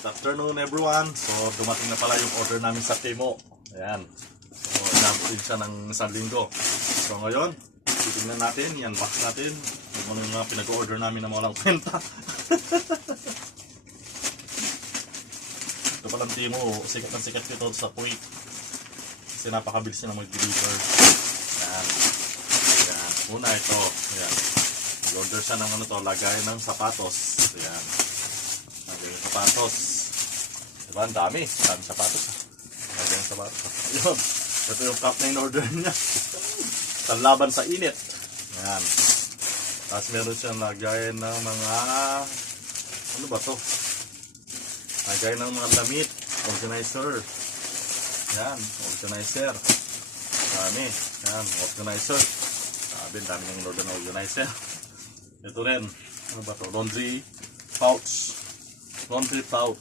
Good afternoon everyone. So dumating na pala yung order namin sa Temo. Ayan. So inabot siya ng isang linggo. So ngayon, titignan natin, yan box natin. Ano yung mga pinag-order namin na walang kwenta. Ito palang Temo, sikat na sikat ito sa Kuwait. Kasi napakabilis na mag-deliver. Ayan. Ayan. Una ito. Ayan. Order siya ng ano to, lagay ng sapatos. Ayan. Lagay ng sapatos. Diba? Ang dami. Dami sapatos. Lagay ng sapatos. Ayun. Ito yung cup na in-order niya. Laban sa init. Ayan. Tapos meron siyang lagay ng mga ano ba to? Lagay ng mga damit. Organizer. Ayan. Organizer. Dami. Ayan. Organizer. Sabi, dami ng in-order na organizer. Ito rin. Ano ba to? Laundry pouch. Laundry pouch.